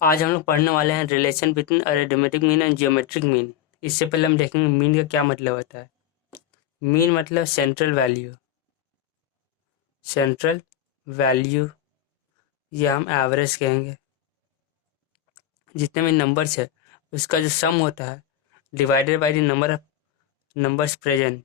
आज हम लोग पढ़ने वाले हैं relation between arithmetic mean and geometric mean. इससे पहले हम देखेंगे मीन का क्या मतलब होता है। मीन मतलब सेंट्रल वैल्यू। सेंट्रल वैल्यू या हम एवरेज कहेंगे। जितने भी नंबर्स है उसका जो सम होता है divided by the number of numbers present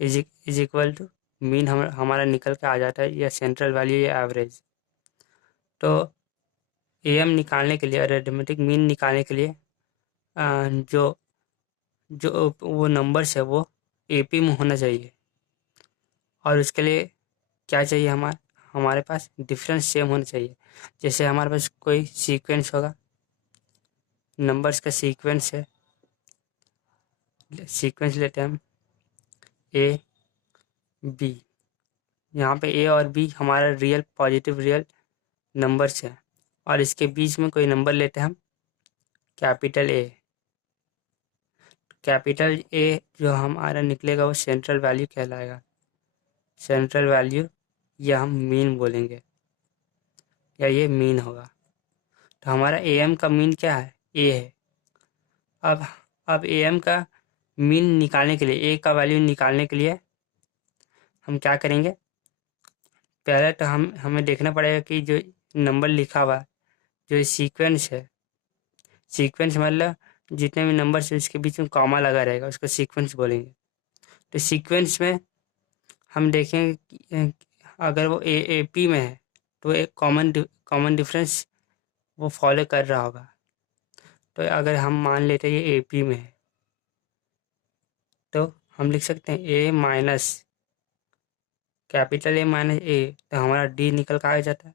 is equal to mean हमारा निकल के आ जाता है, या सेंट्रल वैल्यू या एवरेज। तो एम निकालने के लिए, अरिथमेटिक मीन निकालने के लिए जो जो वो नंबर्स है वो एपी में होना चाहिए। और उसके लिए क्या चाहिए, हमारे पास डिफरेंस सेम होना चाहिए। जैसे हमारे पास कोई सीक्वेंस होगा, नंबर्स का सीक्वेंस है, सीक्वेंस लेते हैं हम ए बी। यहाँ पे ए और बी हमारा रियल पॉजिटिव रियल नंबर्स है, और इसके बीच में कोई नंबर लेते हैं हम कैपिटल ए। कैपिटल ए जो हमारा निकलेगा वो सेंट्रल वैल्यू कहलाएगा। सेंट्रल वैल्यू या हम मीन बोलेंगे, या ये मीन होगा। तो हमारा ए एम का मीन क्या है, ए है। अब अब ए एम का मीन निकालने के लिए, ए का वैल्यू निकालने के लिए हम क्या करेंगे। पहले तो हमें देखना पड़ेगा कि जो नंबर लिखा हुआ है, जो सीक्वेंस है, सीक्वेंस मतलब जितने भी नंबर है उसके बीच में कॉमा लगा रहेगा, उसको सीक्वेंस बोलेंगे। तो सीक्वेंस में हम देखेंगे कि अगर वो ए पी में है तो एक कॉमन डिफरेंस वो फॉलो कर रहा होगा। तो अगर हम मान लेते हैं ये ए पी में है तो हम लिख सकते हैं ए माइनस कैपिटल ए माइनस ए, तो हमारा डी निकल कर आ जाता है।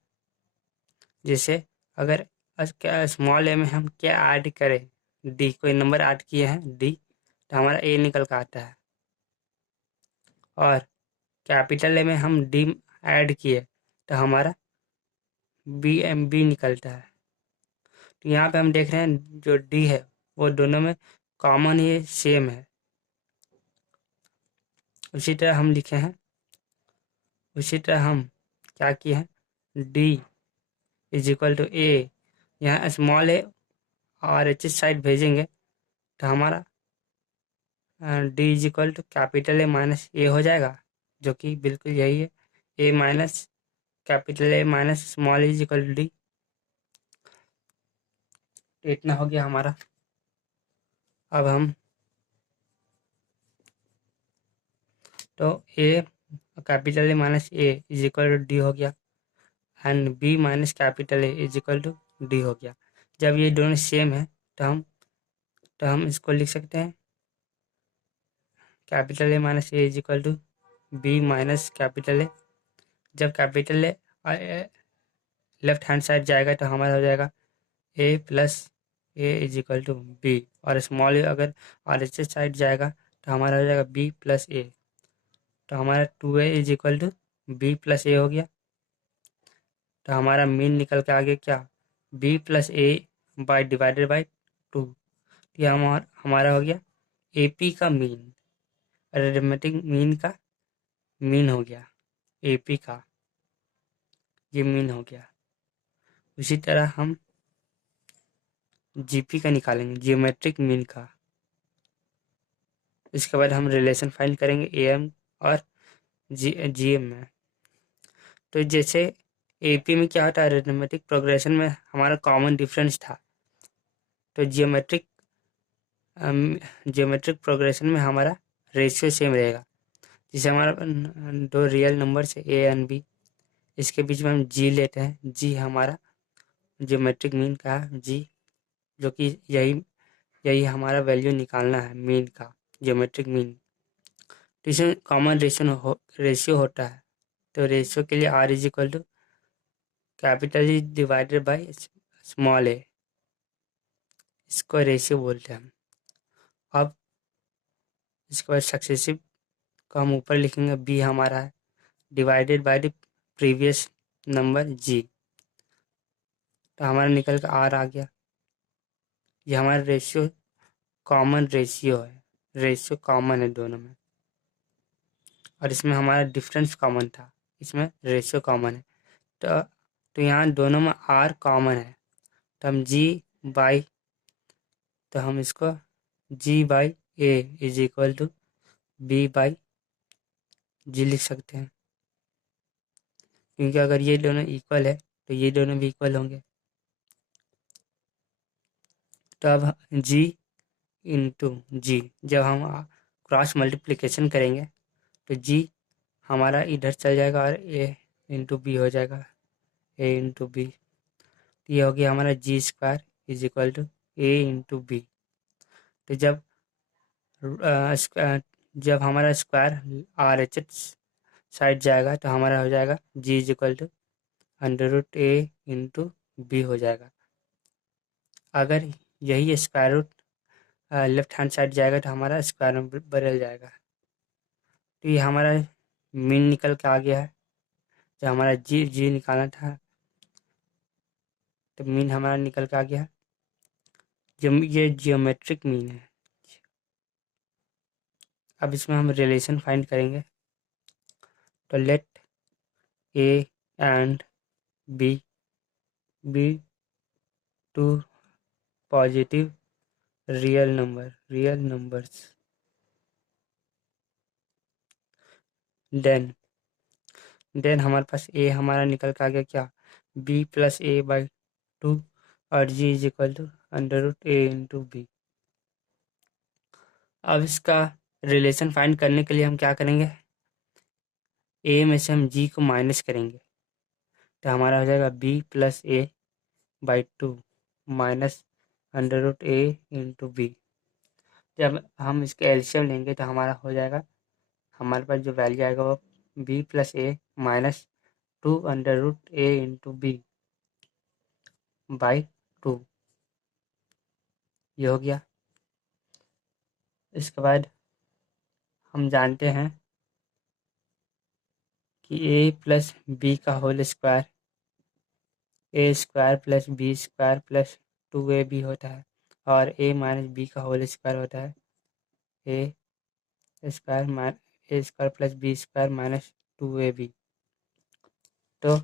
जैसे अगर क्या स्मॉल ए में हम क्या ऐड करें, डी कोई नंबर ऐड किए हैं डी, तो हमारा ए निकल कर आता है। और कैपिटल ए में हम डी ऐड किए तो हमारा बी निकलता है। तो यहाँ पे हम देख रहे हैं जो डी है वो दोनों में कॉमन ही सेम है। उसी तरह हम लिखे हैं, उसी तरह हम क्या किए हैं, D is equal to A. यहाँ स्मॉल ए और एच साइड भेजेंगे तो हमारा D is equal to capital A minus A हो जाएगा, जो कि बिल्कुल यही है। A minus capital A minus small is equal to D. तो इतना हो गया हमारा। अब हम तो A capital A minus A is equal to D हो गया, and B minus capital A is equal to D हो गया। जब ये दोनों सेम है तो हम इसको लिख सकते हैं capital A minus A is equal to B minus capital A. जब capital A left hand side जाएगा तो हमारा हो जाएगा A plus A is equal to B, और स्मॉल ए अगर आर एच साइड जाएगा तो हमारा हो जाएगा बी प्लस ए। तो हमारा two A is equal to B plus A हो गया। तो हमारा मीन निकल के आ गया क्या, b plus a by divided by two. ये हमारा हो गया ए पी का मीन, अरिथमेटिक मीन का मीन हो गया ए पी का, ये मीन हो गया। उसी तरह हम जीपी का निकालेंगे, जियोमेट्रिक मीन का। इसके बाद हम रिलेशन फाइंड करेंगे ए एम और जी एम में। तो जैसे एपी में क्या होता है, अरिथमेटिक प्रोग्रेशन में हमारा कॉमन डिफरेंस था, तो जियोमेट्रिक प्रोग्रेशन में हमारा रेशियो सेम रहेगा। जैसे हमारा दो रियल नंबर्स है ए एंड बी, इसके बीच में हम जी लेते हैं, जी हमारा जियोमेट्रिक मीन का है जी, जो कि यही यही हमारा वैल्यू निकालना है मीन का, जियोमेट्रिक मीन। तो इसमें कॉमन रेशियो होता है। तो रेशियो के लिए R is equal to capital E divided by small A, इसको रेशियो बोलते हैं हम। अब इसके बाद सक्सेसिव को हम ऊपर लिखेंगे, बी हमारा है divided by the previous number जी, तो हमारा निकल कर आर आ गया। ये हमारा रेशियो कॉमन रेशियो है, रेशियो कॉमन है दोनों में, और इसमें हमारा डिफरेंस कॉमन था, इसमें रेशियो कॉमन है। तो यहाँ दोनों में आर कॉमन है, तो हम तो हम इसको G/A is equal to B/G लिख सकते हैं, क्योंकि अगर ये दोनों इक्वल है तो ये दोनों भी इक्वल होंगे। तो अब G जब हम क्रॉस मल्टीप्लिकेशन करेंगे तो G हमारा इधर चल जाएगा और A/B हो जाएगा, A/B। ये हो गया हमारा G² is equal to A/B। तो जब हमारा स्क्वायर RHS साइड जाएगा तो हमारा हो जाएगा G is equal to √A/B हो जाएगा। अगर यही square root left hand side जाएगा तो हमारा स्क्वायर में बदल जाएगा। तो ये हमारा मीन निकल के आ गया है। जो हमारा जी निकालना था तो मीन हमारा निकल के आ गया है। ये जियोमेट्रिक मीन है। अब इसमें हम रिलेशन फाइंड करेंगे। तो let A and B be two positive real numbers, then हमारे पास A हमारा निकल के आ गया क्या, B+A/2 और G is equal to √A/B। अब इसका रिलेशन फाइंड करने के लिए हम क्या करेंगे, A में से हम G को माइनस करेंगे तो हमारा हो जाएगा B+A/2 माइनस √A/B। जब हम इसके एलसीएम लेंगे तो हमारा हो जाएगा, हमारे पास जो वैल्यू आएगा वो B+A-2√A/B/2 ये हो गया। इसके बाद हम जानते हैं कि A+B का whole square A² + B² + 2AB होता है और A-B का होल स्क्वायर होता है A² + B² - 2AB। तो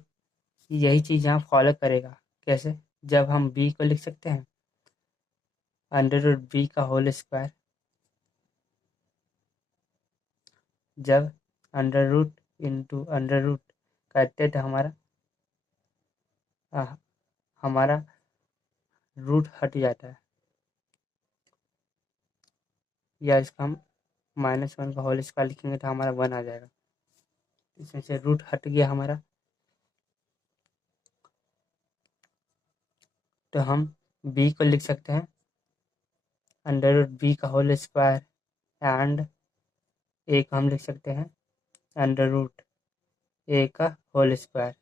यही चीज़ यहाँ फॉलो करेगा। कैसे, जब हम B को लिख सकते हैं √B का होल स्क्वायर, जब अंडर रूट करते तो हमारा रूट हट जाता है, या इसका हम -1 का होल स्क्वायर लिखेंगे तो हमारा 1 आ जाएगा। इसमें से रूट हट गया हमारा, तो हम B को लिख सकते हैं √B का होल स्क्वायर एंड A को हम लिख सकते हैं √A का होल स्क्वायर।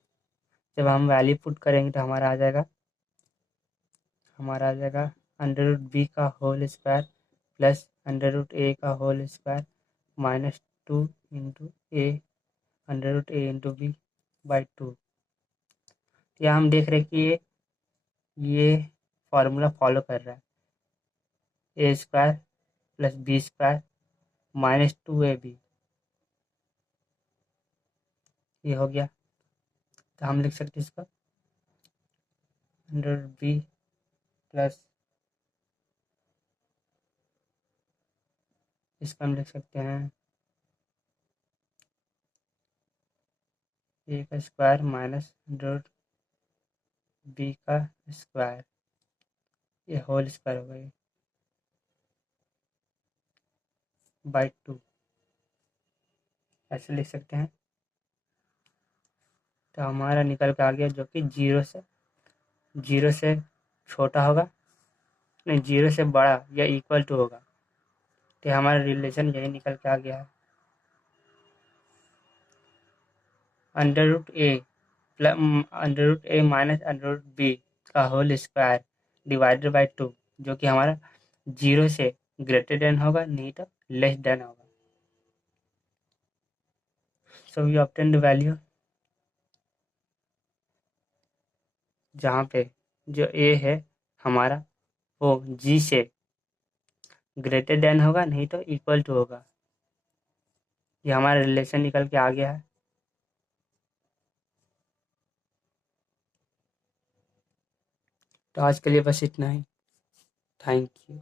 जब हम वैल्यू पुट करेंगे तो हमारा आ जाएगा √B का होल स्क्वायर प्लस √A का होल स्क्वायर -2 A √A/B/2। यहाँ हम देख रहे हैं कि ये फार्मूला फॉलो कर रहा है, A² + B² -2AB ये हो गया। तो हम लिख सकते हैं इसका √B प्लस, इसका हम लिख सकते हैं A का स्क्वायर माइनस √B का स्क्वायर, ये होल स्क्वायर हो गई /2, ऐसे लिख सकते हैं। तो हमारा निकल के आ गया जो कि जीरो से छोटा होगा, नहीं 0 से बड़ा या इक्वल टू होगा। तो हमारा रिलेशन यही निकल के आ गया है, √A माइनस √B का होल स्क्वायर डिवाइडेड बाई 2, जो कि हमारा 0 से ग्रेटर देन होगा, नहीं तो लेस देन होगा। So we obtain the value जहाँ पे जो A है हमारा वो G से ग्रेटर देन होगा, नहीं तो इक्वल टू होगा। ये हमारा रिलेशन निकल के आ गया है। तो आज के लिए बस इतना ही। Thank you.